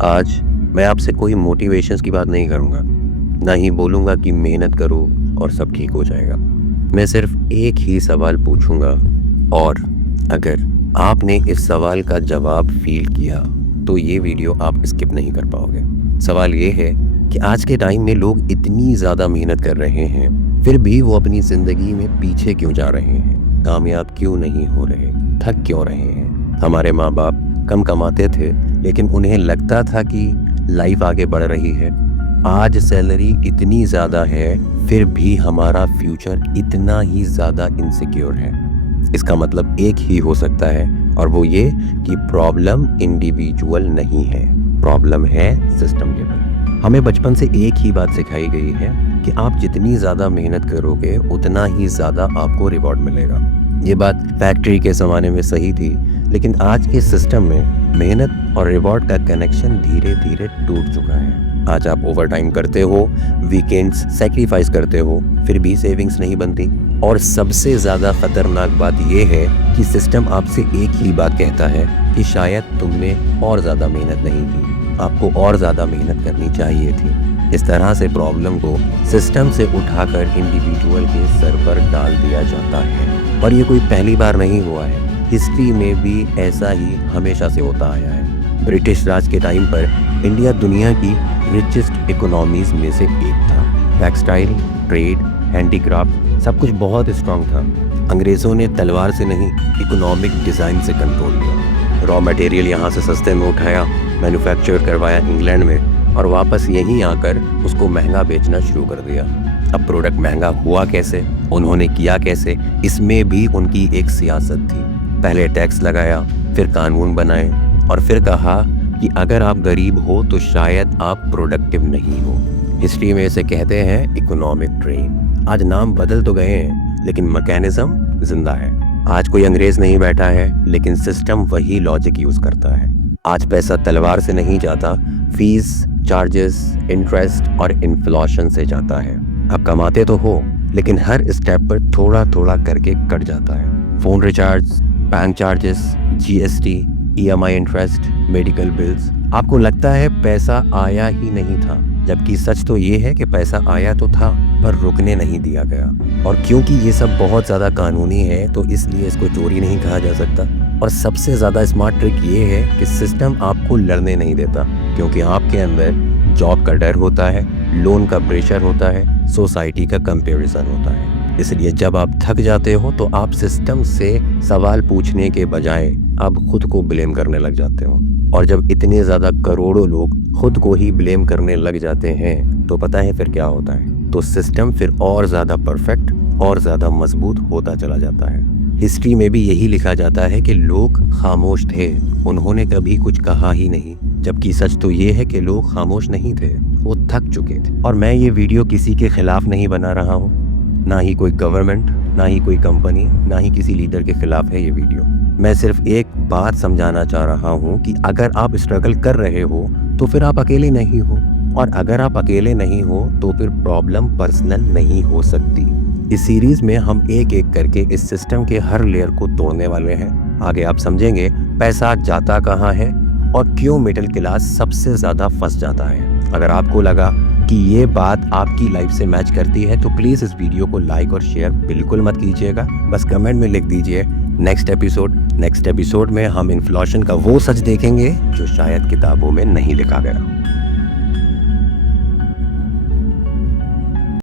आज मैं आपसे कोई मोटिवेशंस की बात नहीं करूँगा, ना ही बोलूँगा कि मेहनत करो और सब ठीक हो जाएगा। मैं सिर्फ एक ही सवाल पूछूँगा और अगर आपने इस सवाल का जवाब फ़ील किया, तो ये वीडियो आप स्किप नहीं कर पाओगे। सवाल ये है कि आज के टाइम में लोग इतनी ज़्यादा मेहनत कर रहे हैं, फिर भी वो अपनी ज़िंदगी में पीछे क्यों जा रहे हैं? कामयाब क्यों नहीं हो रहे? थक क्यों रहे हैं? हमारे माँ-बाप कम कमाते थे, लेकिन उन्हें लगता था कि लाइफ आगे बढ़ रही है। आज सैलरी इतनी ज़्यादा है, फिर भी हमारा फ्यूचर इतना ही ज़्यादा इनसिक्योर है। इसका मतलब एक ही हो सकता है और वो ये कि प्रॉब्लम इंडिविजुअल नहीं है, प्रॉब्लम है सिस्टम लेवल। हमें बचपन से एक ही बात सिखाई गई है कि आप जितनी ज़्यादा मेहनत करोगे, उतना ही ज़्यादा आपको रिवॉर्ड मिलेगा। ये बात फैक्ट्री के ज़माने में सही थी, लेकिन आज के सिस्टम में मेहनत और रिवॉर्ड का कनेक्शन धीरे धीरे टूट चुका है। आज आप ओवर टाइम करते हो, वीकेंड्स सेक्रीफाइस करते हो, फिर भी सेविंग्स नहीं बनती। और सबसे ज़्यादा खतरनाक बात यह है कि सिस्टम आपसे एक ही बात कहता है कि शायद तुमने और ज़्यादा मेहनत नहीं की, आपको और ज़्यादा मेहनत करनी चाहिए थी। इस तरह से प्रॉब्लम को सिस्टम से उठाकर इंडिविजुअल के सर पर डाल दिया जाता है। और ये कोई पहली बार नहीं हुआ है, हिस्ट्री में भी ऐसा ही हमेशा से होता आया है। ब्रिटिश राज के टाइम पर इंडिया दुनिया की रिचेस्ट इकोनॉमीज में से एक था। टेक्सटाइल, ट्रेड, हैंडीक्राफ्ट सब कुछ बहुत स्ट्रांग था। अंग्रेज़ों ने तलवार से नहीं, इकोनॉमिक डिज़ाइन से कंट्रोल किया। रॉ मटेरियल यहाँ से सस्ते में उठाया, मैन्युफैक्चर करवाया इंग्लैंड में और वापस यहीं आकर उसको महंगा बेचना शुरू कर दिया। अब प्रोडक्ट महंगा हुआ कैसे, उन्होंने किया कैसे, इसमें भी उनकी एक सियासत थी। पहले टैक्स लगाया, फिर कानून बनाए और फिर कहा कि अगर आप गरीब हो तो शायद आप प्रोडक्टिव नहीं हो। हिस्ट्री में इसे कहते हैं इकोनॉमिक ड्रेन। आज नाम बदल तो गए हैं, लेकिन मैकेनिज्म जिंदा है। आज कोई अंग्रेज नहीं बैठा है, लेकिन सिस्टम वही लॉजिक यूज करता है। आज पैसा तलवार से नहीं जाता, फीस, चार्जेस, इंटरेस्ट और इन्फ्लेशन से जाता है। आप कमाते तो हो, लेकिन हर स्टेप पर थोड़ा थोड़ा करके कट जाता है। Phone recharge, bank charges, GST, EMI interest, medical bills. आपको लगता है पैसा आया ही नहीं था, जबकि सच तो ये है कि पैसा आया तो था, पर रुकने नहीं दिया गया। और क्योंकि ये सब बहुत ज़्यादा कानूनी है, तो इसलिए इसको चोरी नहीं कहा जा सकता। और सबसे ज़्यादा स्मार्ट ट्रिक ये है कि सिस्टम आपको लड़ने नहीं देता, क्योंकि आपके अंदर जॉब का डर होता है, लोन का प्रेशर होता है, सोसाइटी का कंपैरिजन होता है। इसलिए जब आप थक जाते हो तो आप सिस्टम से सवाल पूछने के बजाय आप खुद को ब्लेम करने लग जाते हो। और जब इतने ज़्यादा करोड़ों लोग खुद को ही ब्लेम करने लग जाते हैं, तो पता है फिर क्या होता है? तो सिस्टम फिर और ज़्यादा परफेक्ट और ज़्यादा मजबूत होता चला जाता है। हिस्ट्री में भी यही लिखा जाता है कि लोग खामोश थे, उन्होंने कभी कुछ कहा ही नहीं। जबकि सच तो ये है कि लोग खामोश नहीं थे, वो थक चुके थे। और मैं ये वीडियो किसी के खिलाफ नहीं बना रहा हूँ, ना ही कोई गवर्नमेंट, ना ही कोई कंपनी, ना ही किसी लीडर के खिलाफ है ये वीडियो। मैं सिर्फ एक बात समझाना चाह रहा हूँ कि अगर आप स्ट्रगल कर रहे हो तो फिर आप अकेले नहीं हो, और अगर आप अकेले नहीं हो तो फिर प्रॉब्लम पर्सनल नहीं हो सकती। इस सीरीज में हम एक एक करके इस सिस्टम के हर लेयर को तोड़ने वाले हैं। आगे आप समझेंगे पैसा जाता कहाँ है और क्यों मिडिल क्लास सबसे ज़्यादा फंस जाता है। अगर आपको लगा कि ये बात आपकी लाइफ से मैच करती है, तो प्लीज़ इस वीडियो को लाइक और शेयर बिल्कुल मत कीजिएगा। बस कमेंट में लिख दीजिए नेक्स्ट एपिसोड। नेक्स्ट एपिसोड में हम इन्फ्लेशन का वो सच देखेंगे जो शायद किताबों में नहीं लिखा गया।